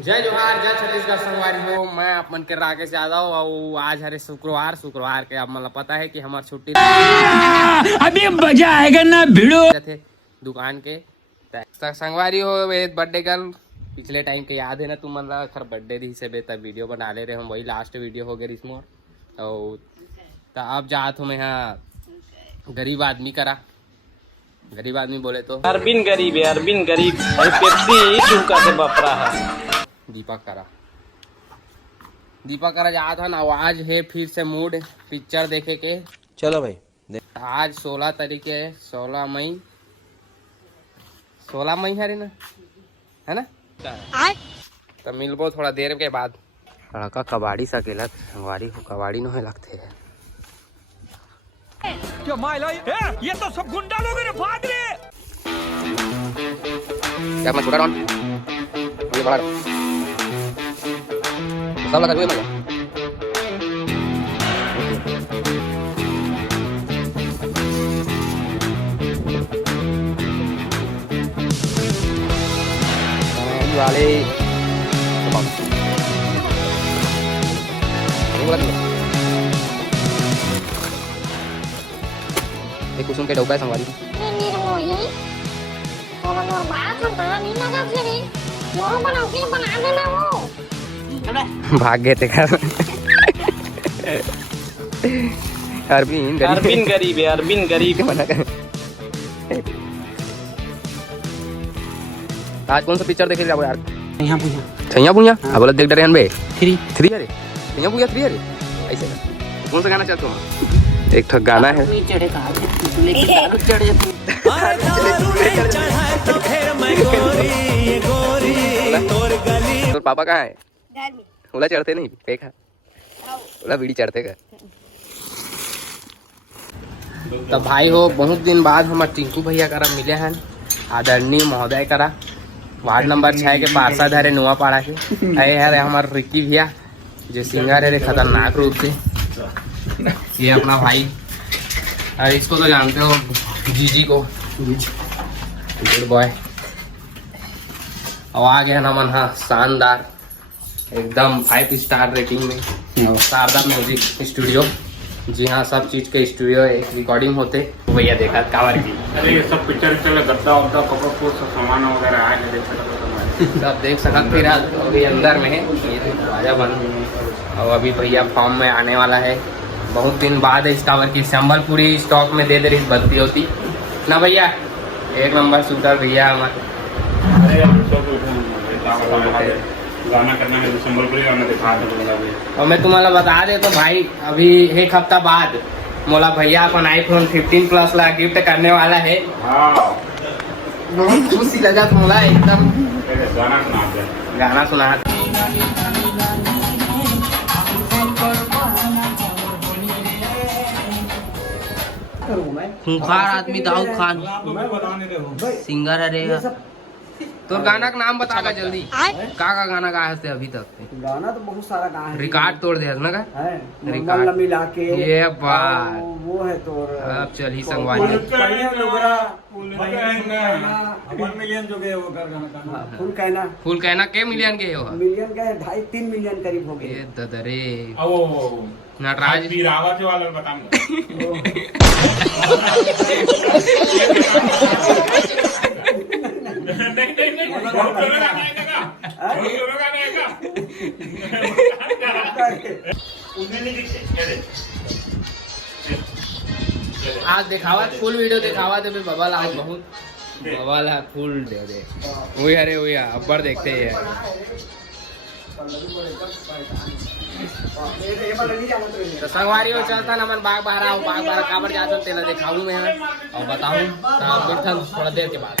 जय जोहार जय छत्तीसगढ़ संगवारी हो। मैं अपन के राकेश यादव और आज हरे शुक्रवार के अब मतलब पता है कि हमारी छुट्टी अभी मजा आएगा ना भिड़ो थे दुकान के संगवारी हो। बर्थडे गर्ल पिछले टाइम के याद है ना तुम मतलब खर बर्थडे दी से बेहतर वीडियो बना ले रहे हम वही लास्ट वीडियो हो गई इसमें। और अब जात हूँ मैं यहाँ गरीब आदमी करा। गरीब आदमी बोले तो अरबिन गरीब है, अरबिन गरीब पेप्सी चूका से बपरा है। दीपक करा जा था ना। आज है फिर से मूड पिक्चर देखे के। चलो भाई आज 16 तारीख है, 16 मई है ना, है ना? तो मिलबो थोड़ा देर के बाद। लड़का कबाड़ी सा खेलत हमारी को कबाड़ी नहीं लगते है। ये तो सब गुंडा लोग रे भाग रे। क्या मैं छोटा रहा हूँ ये बड़ा सब लगा मैं वाले एक कुसुम के डौका है संगवारी भाग गए थे अरबिन गरीब है, अरबिन गरीब। आज कौन सा पिक्चर देखे जाओ यार? छैया पुइया बोला देख डरे बे 3 अरे छैया पुइया 3 अरे ऐसे कौन सा गाना चाहते हो? एक ठग गाना है तो पापा कहाँ है? ओला चढ़ते नहीं देखा ओला बीड़ी चढ़ते का। तो भाई हो बहुत दिन बाद हमारे टिंकू भैया करा मिले हैं। आदरणीय महोदय करा वार्ड नंबर 6 के पार्षद है नुआपाड़ा के। अरे यार हमारे रिक्की भैया जो सिंगर है खतरनाक रूप से। ये अपना भाई अरे इसको तो जानते हो जीजी को गुड बॉय। और आ गया ना मन हाँ शानदार एकदम 5 स्टार रेटिंग में शारदा म्यूजिक स्टूडियो। जी हाँ सब चीज के स्टूडियो एक रिकॉर्डिंग होते भैया देखा कावर की। अरे ये सब पिक्चर गद्दा उद्दा कपड़ा सब सामान वगैरह आए देख सकते सब देख सकते। फिर अभी अंदर में है ये दरवाजा बंद और अभी भैया फॉर्म में आने वाला है। बहुत दिन बाद है इस कावर की संबलपुरी स्टॉक में दे दे रही बदती होती ना भैया। एक नंबर शूटर भैया हमारे। गाना करना है संबलपुरी गाना दिखा दे। और मैं तुम्हारा बता दे तो भाई अभी एक हफ्ता बाद मोला भैया अपन iPhone 15 प्लस ला गिफ्ट करने वाला है। बहुत खुशी लगा मोला एकदम। गाना सुना खूंखार आदमी दाऊद खान सिंगर है रे। तो गाना का नाम बता का जल्दी का गाना गाया थे अभी तक? गाना तो बहुत सारा गाना है। रिकॉर्ड तोड़ दे ना का रिकॉर्ड मिला के ये बात वो है तो अब चल ही संगवारी फुल कहना के मिलियन के हो? मिलियन का 2.5-3 मिलियन करीब हो गए। ददरे नटराज रावत वाला बताऊंगा। आज दिखावा फुल वीडियो दिखावा दे बबल आज बहुत बबल है फुल दे दे वही अरे वही अब्बर देखते हैं। तो संगवारी हो चलता ना मन बाग बाहर काबर जाता तेला दिखाऊं मैं और बताऊं बैठल थोड़ा देर के बाद।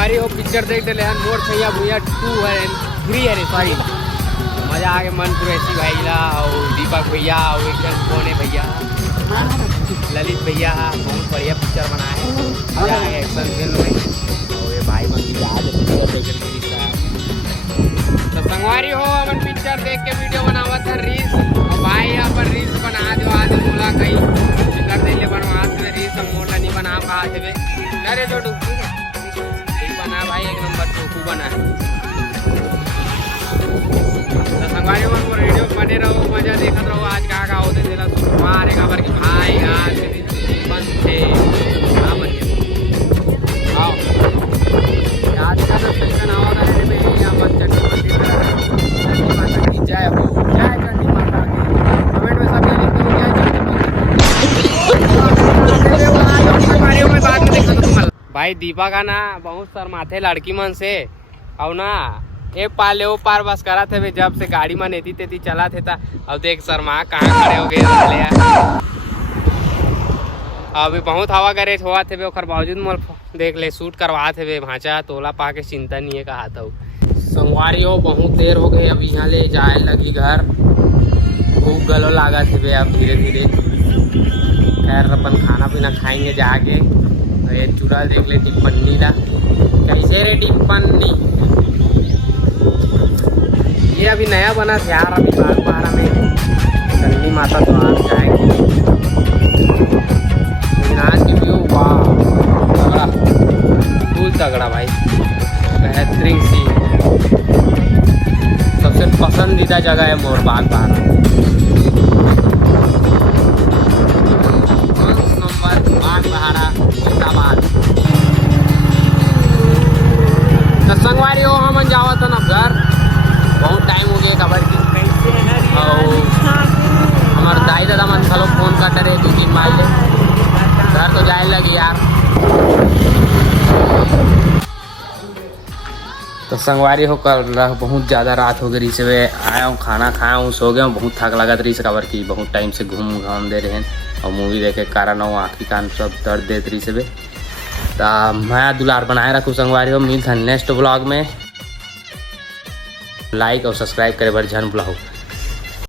संगवारी हो पिक्चर देख ले हन मोर छैया भुइया 2 है 3 है सॉरी मजा आ गए मन कुरैसी भैया और दीपक भैया और एक जन कोने भैया ललित भैया बहुत बढ़िया पिक्चर बनाए हैं मजा आ गया एक्शन फिल्म में और ये भाई मन भी आज पिक्चर देख के तो संगवारी हो अपन पिक्चर देख के वीडियो बनावा था रील्स और भाई यहाँ पर रील्स बना दो आज बोला कहीं कर दे ले बनवा से रील्स मोटा नहीं बना पा देवे अरे छोटू ठीक बना भाई एक नंबर चोकू बना है तो संगवारी हो वीडियो बने रहो मजा देखते रहो आज कहाँ होते दिला तुम्हारे खबर की भाई आज बंद थे कहाँ बन गए आओ आज का तो सेशन आओगा में यहाँ पर चट्टी माता की जय हो जय चट्टी माता की कमेंट में सब लिख दो जय चट्टी माता भाई दीपा का ना बहुत शर्माते लड़की मन से और ना ए पाले ओ पार बस करा थे जब से गाड़ी में नेती तेती चला थे ता अब देख शर्मा कहाँ खड़े हो गए अभी बहुत हवा करे हुआ थे ओखर बावजूद मोल देख ले शूट करवा थे भांचा तोला पा के चिंता नहीं है कहा था संगवारी हो बहुत देर हो गई अब यहाँ ले जाए लगी घर भूख गलो लागा थे अब धीरे धीरे खैर अपन खाना पीना खाएंगे जाके ये चूड़ा देख ले टिप्पणी ला कैसे रे टिप्पणी ये अभी नया बना था यार अभी बागबारा में चंडी माता द्वार जाएंगे आज की व्यू वाह तगड़ा फुल तगड़ा भाई बेहतरीन सी सबसे पसंदीदा जगह है मोर बागबारा नंबर बागबारा फैजाबाद तो संगवारी हो हम जावा था ना घर बहुत टाइम हो गया खबर की हमारे दाई दादा मन चलो फोन करते रहे 2-3 माइल घर तो जाए लगी यार तो संगवारी हो कल बहुत ज़्यादा रात हो गई रही से आया हूँ खाना खाया हूँ सो गया हूँ बहुत थक लगा रही से खबर की बहुत टाइम से घूम घाम दे रहे हैं और मूवी देखे कारण हो आँखी कान सब दर्द देत रही से तो मैं दुलार बनाए रखूँ संगवारी हो मिलता नेक्स्ट ब्लॉग में लाइक और सब्सक्राइब करे बर झन बुलाओ।